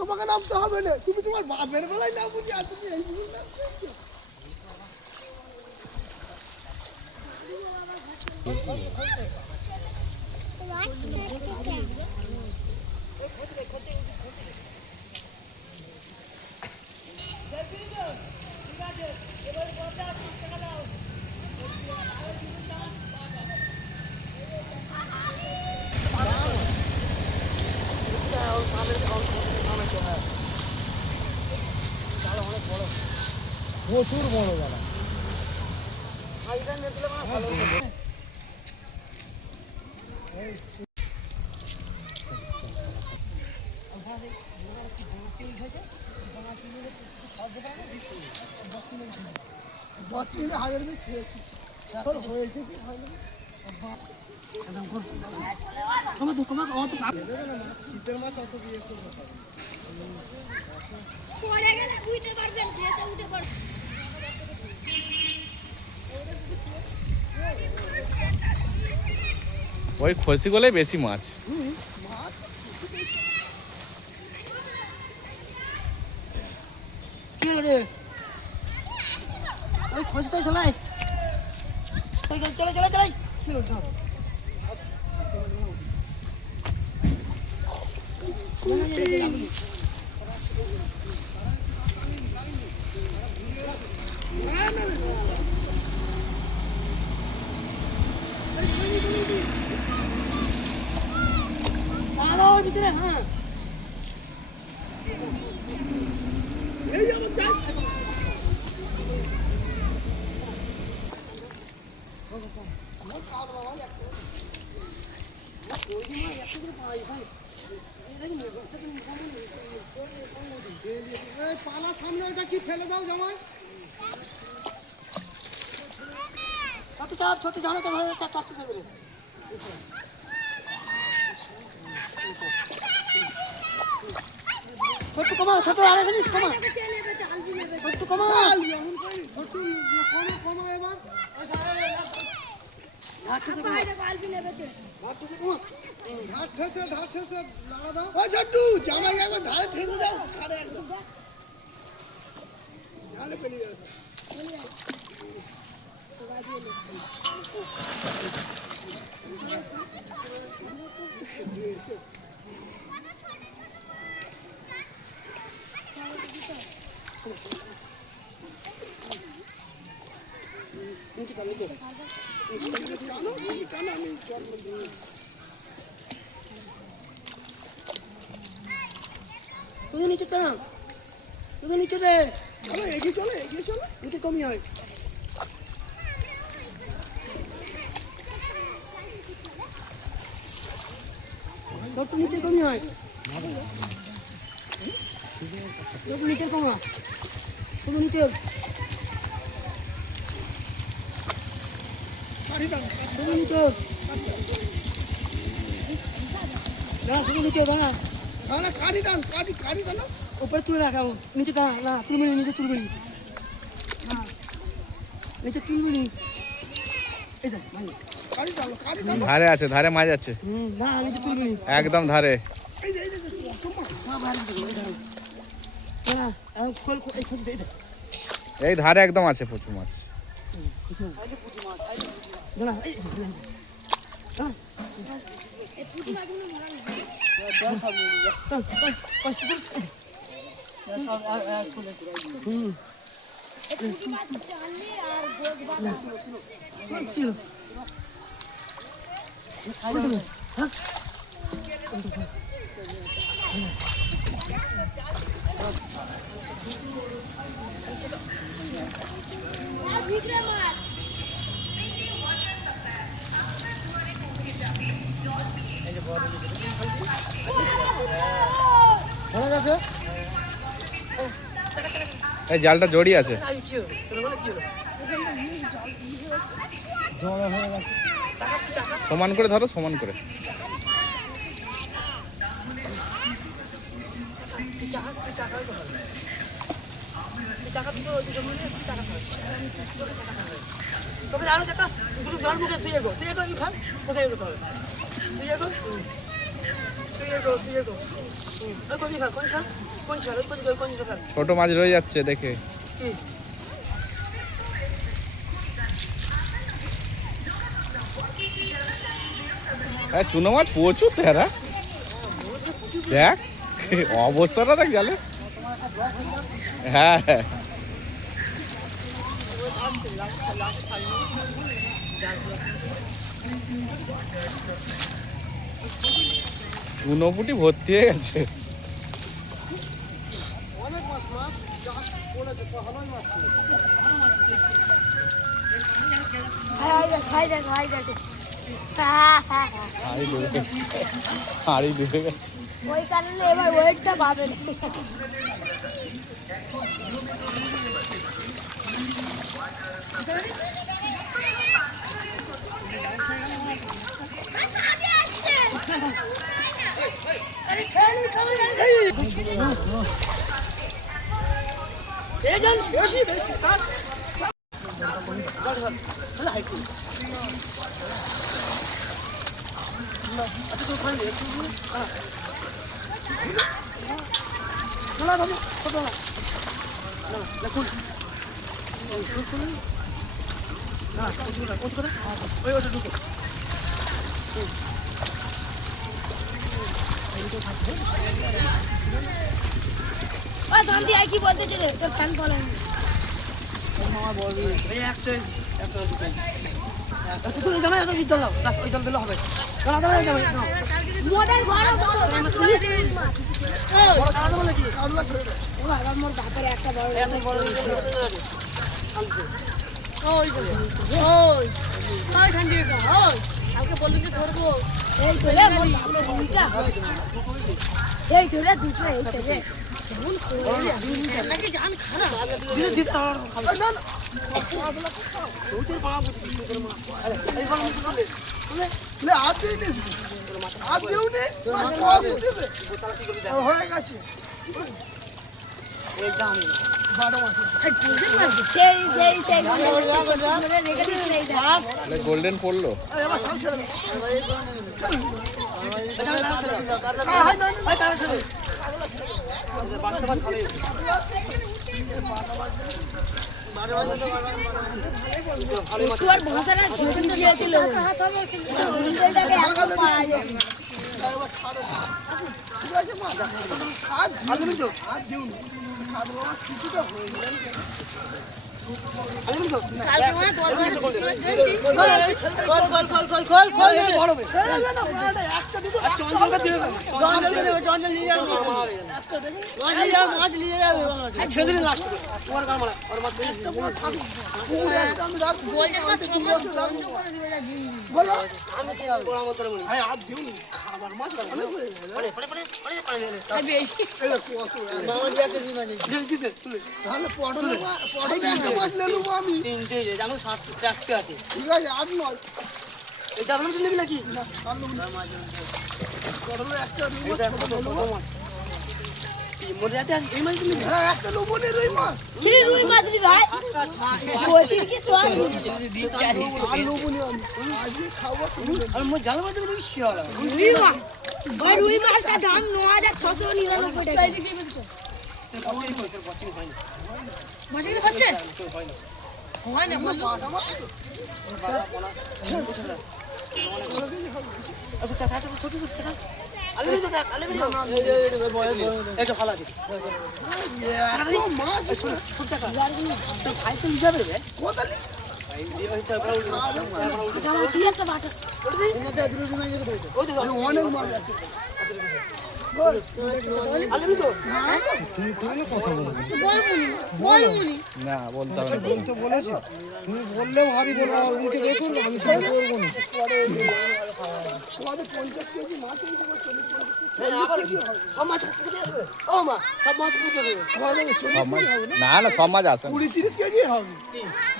তোমাকে নামতে হবে না, তুমি তোমার বাপের বেলায় না বুঝি আর তুমি এই বুঝি নামতে। প্রচুর বড় জায়গা। শীতের মাছ অত দিয়ে পড়ে গেলে বুঝতে পারবেন, খেতে উঠে পড়ে। ওই খসি গলে বেশি মাছ। কি রে ওই খসি তো চলাই, চলে চলে চলে চলে চলো চলো। ভিতরে হ্যাঁ এই আমার যাচ্ছে পালা সামনে ওটা কি ফেলে দাও জামাই। ছোট চাপ ছোট জানো তো ধরে চাপতে দেবে ছোট কমা ছোট আরে জানিস কমা ছোট কমা ছোট কমা এবার ঢাটছে বালতি নেবেছে ঢাটছে লাগা দাও ওই ছোটু জামাই একবার ধারে ঠেলে দাও ছাড়ে একদম ঢালে পেলে যাবে নিচে টানা শুধু নিচে রে চলো এগিয়ে চলো নিচে কমই হয় একটু নিচে কমই হয় নিচে কমা শুধু নিচে শুধু নিচে শুধু নিচে দাঁড়া না কাঠি টান কাঠি টান উপরে তুলে রাখাবো নিচে দাঁড়া না তুলবি নিচে তুলবি না নিচে তুলবি এই দেখ ধারে আছে ধারে মাছ আছে না নিচে তুলবি একদম ধারে এই ধারে একদম আছে প্রচুর মাছ এই জালটা জড়িয়ে আছে সমান করে ধরো সমান করে জল মুখে তুই এগো তুই খা কোথায় এগোতে হবে তুই এগো ছোট মাছ রয়ে যাচ্ছে দেখে। হ্যাঁ চুনো মাছ প্রচুর তেরা, দেখ অবস্থাটা দেখ জালে। হ্যাঁ হ্যাঁ চুনো পুটি ভর্তি হয়ে গেছে। হাড়ি ডুবে গেছে। ওই কারণে এবার ওয়েটটা পাবেন। শান্তি আর কি বলতে চলে তোর ফ্যান ফলো মোদের বড় মোর বাপের একটা বড় কালকে বললি যে ধরবো এই তো রে মোর বাপের দুইটা এই তো রে দুটো এই তো রে কেমন করে নাকি জান খানা দিতে দিতে খাবে না তোর পাড়া বুঝি আরে এই বল মুখ করে লে হাত দিয়ে দে হাত দিও নে পাড়া বুঝি হয়ে গেছে এই দাম গোল্ডেন পড়লো। রুই মাছটার দাম ৯,৬৯৯ টাকা। হয় না না বলতে হবে তুমি বললে ভারী বলবো উল্টে দেখুন আমি করবো না 50 কেজি মাছ না না সব মাছ আসে 20-30 কেজি হবে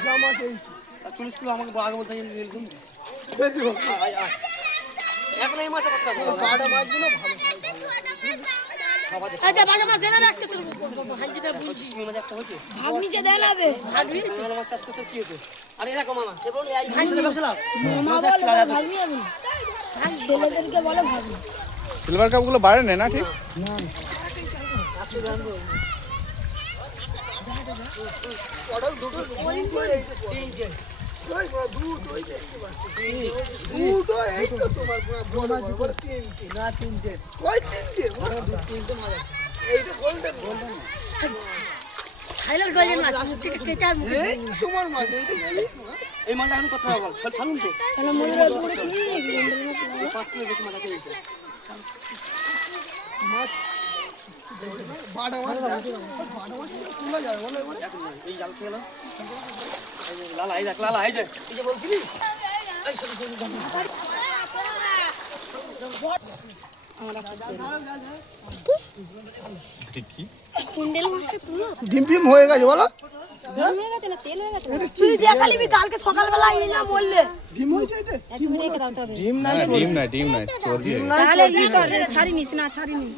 যা মাছ 40 কিলো আমাকে আগে বলতে এখন এই মাছটা করতে হবে বাটা মাছগুলো ভালো আচ্ছা বাটা মাছ দেনা একটা তোর হাজিটা বলছি মাছ একটা হচ্ছে ভাগ নিচে দেনা হবে ভাগ নি মাছ চাষ করতে কি হতো আরে এরকম মামা এবং এই হাজি বলছিলাম মামা বলে ভাগি আমি ছেলেদেরকে বলে ভাগি সিলভার কাপগুলো বাইরে নেই না ঠিক? থাইল্যান্ড গোল্ডেন মাছ মুখ থেকে কেটে আর মুখে এই মালটা এখন কথা বল ছাড়ুন তো তাহলে মনে রাখবো বলে কি 5 কিলো বেশি মাছ আছে মাছ বাড়া মাছ তোলা যায় বলে এই জাল খেল লালা এই দেখ লালা এই যে বলছিলি দেখি কুন্ডেল মাছটা তুলো ডিম ডিম হয়ে গেছে বলো হয়ে গেছে না তেল হয়ে গেছে তুই দেখালিবি কালকে সকালবেলা এই না বললে ডিম হয়েছে এটা একটু রেখে দাও তবে ডিম না ডিম না চর্বি তাহলে ই কর সেটা ছাড়িনিস না ছাড়িনি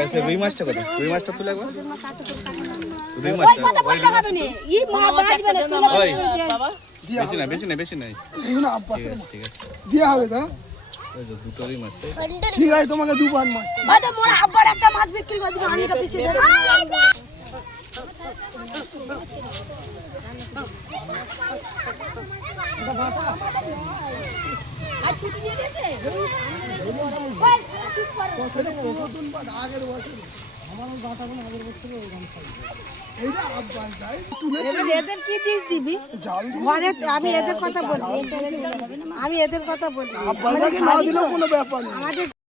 আছে রুই মাছটা কত রুই মাছটা তুলে একবার রুই ওই মাছটা কথা বলতে হবে না ই মা বাজবে না তুলে ওই বেশি না এগুলো আব্বাস ঠিক আছে দেওয়া হবে তো ওই যে দুটো রুই মাছ ঠিক আছে তোমাকে দুবার মাছ ভাই তো মোর আব্বার একটা মাছ বিক্রি করে দিবে আমি কাছে দেব আর ছুটি দিয়ে দিয়েছে ভাই চুপ কর আগের বছর আমার বাটা কোন আগের বছর এইটা আব্বাস ভাই তুলে এদের কি দিস দিবি জাল ঘরে আমি এদের কথা বলি আমি এদের কথা বলি আব্বাসকে না দিলেও কোনো ব্যাপার নেই আমাদের